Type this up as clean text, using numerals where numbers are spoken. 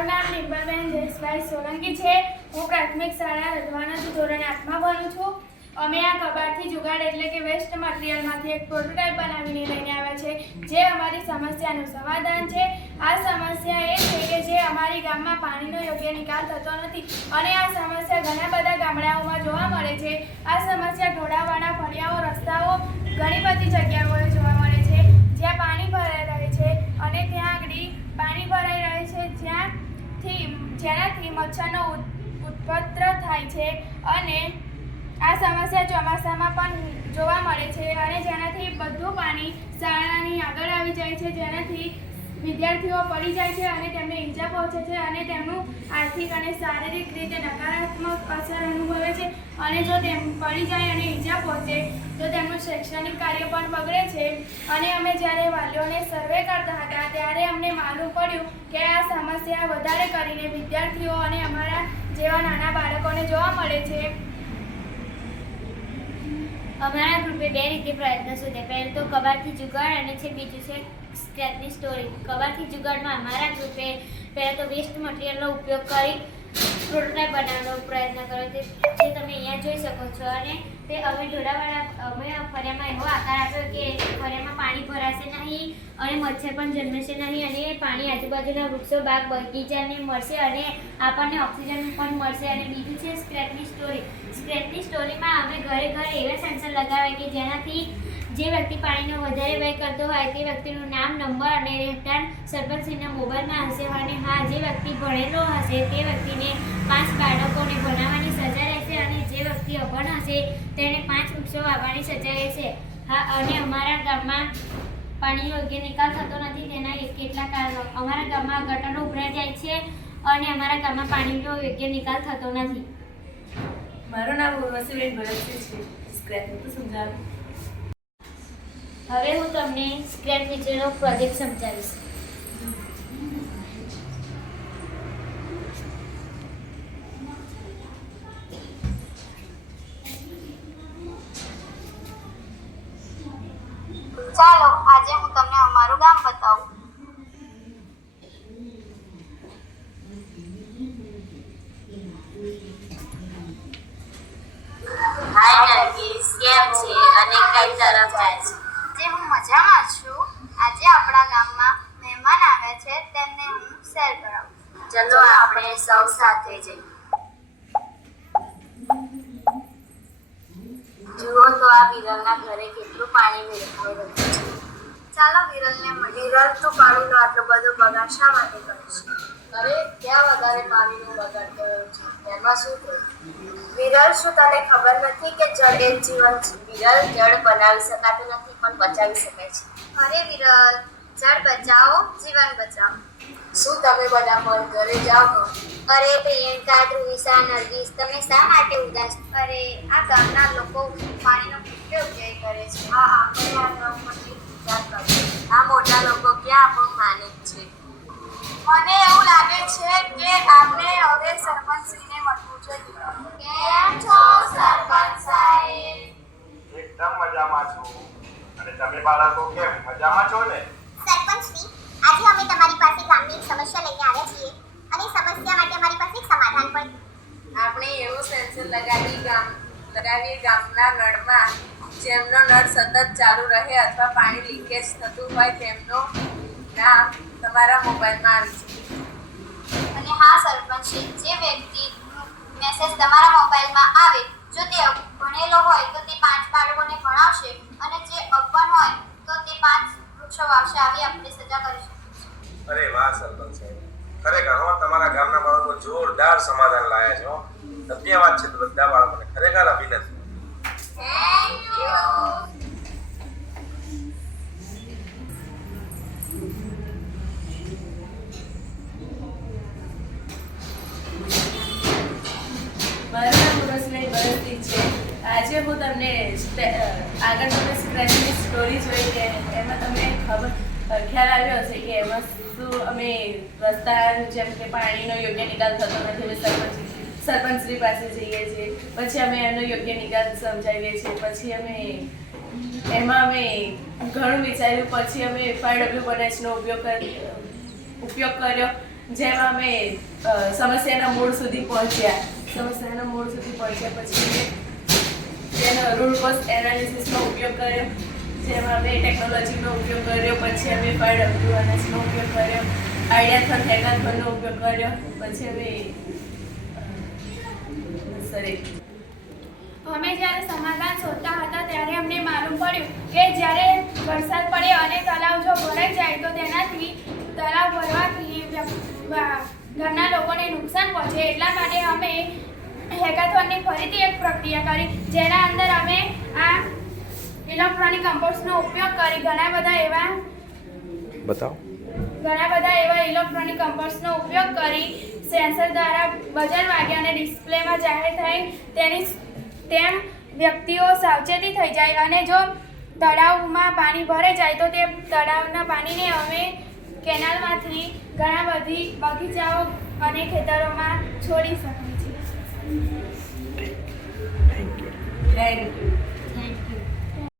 મારું નામ નિર્મલબેન જયેશભાઈ સોલંકી છે. હું પ્રાથમિક શાળા રજવાણાથી ધોરણ 8માં ભણું છું. અમે આ કબાટથી જુગાડ એટલે કે વેસ્ટ મટીરિયલમાંથી એક પ્રોટોટાઇપ બનાવીને લઈને આવ્યા છે, જે અમારી સમસ્યાનું સમાધાન છે. આ સમસ્યા એ છે કે જે અમારી ગામમાં પાણીનો યોગ્ય નિકાલ થતો નથી અને આ સમસ્યા ઘણા બધા ગામડાઓમાં જોવા મળે છે. આ સમસ્યા ઢોળાવવાના ફળિયાઓ, રસ્તાઓ ઘણી બધી જગ્યાઓએ જોવા મળે છે, જ્યાં પાણી ભરાઈ રહે છે અને ત્યાં આગળ પાણી ભરાઈ રહે છે જેનાથી મચ્છરનો ઉત્પત્ર થાય છે અને આ સમસ્યા ચોમાસામાં પણ જોવા મળે છે અને જેનાથી બધું પાણી શાળાની આગળ આવી જાય છે, જેનાથી વિદ્યાર્થીઓ પડી જાય છે અને તેમને ઈજા પહોંચે છે અને તેમનું આર્થિક અને શારીરિક રીતે નકારાત્મક અસર અનુભવે છે. અને જો તેમ પડી જાય અને ઈજા પહોંચે તો તેમનું શૈક્ષણિક કાર્ય પણ બગડે છે. અને અમે જ્યારે વાલીઓને સર્વે કરતા હતા ત્યારે અમને માલુમ પડ્યું કે આ સમસ્યા વધારે કરીને વિદ્યાર્થીઓ અને અમારા જેવા નાના બાળકોને જોવા મળે છે. અમારા ગ્રુપે બે રીતે પ્રયત્ન શોધ્યા. પહેલું તો કબાટથી જુગાડ અને બીજું છે સ્ક્રેચની સ્ટોરી. કબાટથી જુગાડમાં અમારા ગ્રુપે પહેલાં તો વેસ્ટ મટીરિયલનો ઉપયોગ કરી પ્રોટોટાઇપ બનાવવાનો પ્રયત્ન કર્યો, જે તમે અહીંયા જોઈ શકો છો. અને તે અમે ફળિયામાં એવો આકાર આપ્યો કે ફળિયામાં પાણી ભરાશે નહીં અને મચ્છર પણ જન્મશે નહીં અને પાણી આજુબાજુના વૃક્ષો, બાગ, બગીચાને મળશે અને આપણને ઓક્સિજન પણ મળશે. અને બીજું છે સ્ક્રેચની સ્ટોરી. સ્ક્રેચની સ્ટોરીમાં અમે ઘરે ઘરે એવા સેન્સર લગાવ્યા કે જેનાથી જે વ્યક્તિ પાણીનો વધારે વ્યય કરતો હોય તે વ્યક્તિનું નામ, નંબર અને રહેઠાણ સરપંચશ્રીના મોબાઈલમાં હશે. અને હા, જે વ્યક્તિ ભણેલો હશે તે વ્યક્તિને 5 બાળકોને ભણાવવાની સજા રહેશે અને જે વ્યક્તિ અભણ હશે તેને 5 વૃક્ષો વાવવાની સજા રહેશે. હા, અને અમારા ગામમાં પાણીનો યોગ્ય નિકાલ થતો નથી તેના કેટલાક કારણો. અમારા ગામમાં ગટરો ઉભરાઈ જાય છે અને અમારા ગામમાં પાણીનો યોગ્ય નિકાલ થતો નથી. મારું નામ ઉર્વશીબેન ભરતસિંહ છે. સ્ક્રેચનું તો સમજાવું. હવે હું તમને સ્ક્રેચ વિશેનો પ્રોજેક્ટ સમજાવીશ. ચાલો આજે હું તમને અમારું ગામ બતાવું. હાય નરગીસ, કેમ છે અને કઈ તરફ જાય છે? જે હું મજામાં છું. આજે આપણા ગામમાં મહેમાન આવ્યા છે, તેમને હું શેર કરાવું. ચલો આપણે સૌ સાથે જઈએ. જુઓ તો આ વિરલના ઘરે કેટલું પાણી વેડફાઈ રહ્યું છે. ચાલો વિરલને મળીએ. વિરલ, તું પાણીનો આટલો બધો બગાડ શા માટે કરે છે? અરે, ક્યાં વધારે પાણીનો બગાડ કર્યો છે? એમાં શું થયું? વિરલ, શું તને ખબર નથી કે જળ એ જ જીવન છે? વિરલ, જળ બનાવી શકાતું નથી પણ બચાવી શકાય છે. અરે વિરલ, જળ બચાવો, જીવન બચાવો. શું તમે બધા પણ ઘરે જાઓ છો? અરે પ્રિયંકા, ધ્રુવિસા, નરગીસ, તમે શા માટે ઉદાસ? અરે આ ગામના લોકો પાણીનો કેટલો વ્યય કરે છે. હા, આપણે આ ગામ માટે વિચાર કરીએ. આ મોટા લોકો ક્યાં આપણું માને છે? મને એવું લાગે છે કે આપણે હવે સરપંચશ્રીને મળવું જોઈએ. કેમ છો સરપંચ સાહેબ? એકદમ મજામાં છું. અને તમે બાળકો કેમ મજામાં છો ને? સરપંચશ્રી, આજે અમે તમારી પાસે ગામની એક સમસ્યા લઈને આવ્યા છીએ અને સમસ્યા માટે અમારી પાસે એક સમાધાન પણ. આપણે એવું સેન્સર લગાવીએ ગામના નળમાં, જેમનો નળ સતત ચાલુ રહે અથવા પાણી લીકેજ થતું હોય તેમનું નામ તમારા મોબાઈલમાં આવી છે. અને હા સરપંચશ્રી, જે વ્યક્તિ મેસેજ તમારા મોબાઈલમાં આવે, જો તે ભણેલો હોય તો તે 5 બાળકોને ભણાવશે અને જે અભણ હોય તો તે 5 વૃક્ષો વાવશે. આવી આપણે સજા કરી શકીએ. અરે વાહ સરપંચ સાહેબ, ખરેખર તમારા ગામના બાળકો જોરદાર સમાધાન લાયા છે. ધન્યવાદ છે બધા બાળકોને, ખરેખર અભિનંદન. Thank you. મારું નામ ઉર્વશીબેન ભરતસિંહ છે. આજે હું તમને આગળ તમે સ્ક્રેચની સ્ટોરી જોઈ કે એમાં તમને ખ્યાલ આવ્યો હશે કે એમાં શું અમે રસ્તા જેમ કે પાણીનો યોગ્ય નિકાલ થતો નથી, સરપંચશ્રી પાસે જઈએ છીએ, પછી અમે એનો યોગ્ય નિકાલ સમજાવીએ છીએ. પછી અમે ઘણું વિચાર્યું, પછી અમે FRWNH નો ઉપયોગ કર્યો જેમાં અમે સમસ્યાના મૂળ સુધી પહોંચ્યા પછી તેનો રૂટ કોઝ એનાલિસિસનો ઉપયોગ કર્યો, જેમાં અમે ટેકનોલોજીનો ઉપયોગ કર્યો, પછી અમે 5W1Sનો ઉપયોગ કર્યો, આઈડિયાથોન હેકાથોનનો ઉપયોગ કર્યો, પછી અમે જ્યારે સમાધાન શોધતા હતા ત્યારે અમને માલુમ પડ્યું કે જ્યારે વરસાદ પડે અને તળાવ જો ભરાઈ જાય તો તેનાથી તળાવ ભરવાથી ઘરના લોકોને નુકસાન પહોંચે. એટલા માટે અમે હેકાથોનની ફરીથી એક પ્રક્રિયા કરી, જેના અંદર અમે આ ઇલેક્ટ્રોનિક કમ્પોસ્ટનો ઉપયોગ કરી ઘણા બધા એવા ઇલેક્ટ્રોનિક કમ્પોસ્ટનો ઉપયોગ કરી સેન્સર દ્વારા બજાર વાગ્યા અને ડિસ્પ્લેમાં જાહેર થઈ તેમ વ્યક્તિઓ સાવચેતી થઈ જાય અને જો તળાવમાં પાણી ભરાઈ જાય તો તે તળાવના પાણીને અમે કેનાલમાંથી ઘણા બધી બગીચાઓ અને ખેતરોમાં છોડી શકીએ છીએ. Thank you.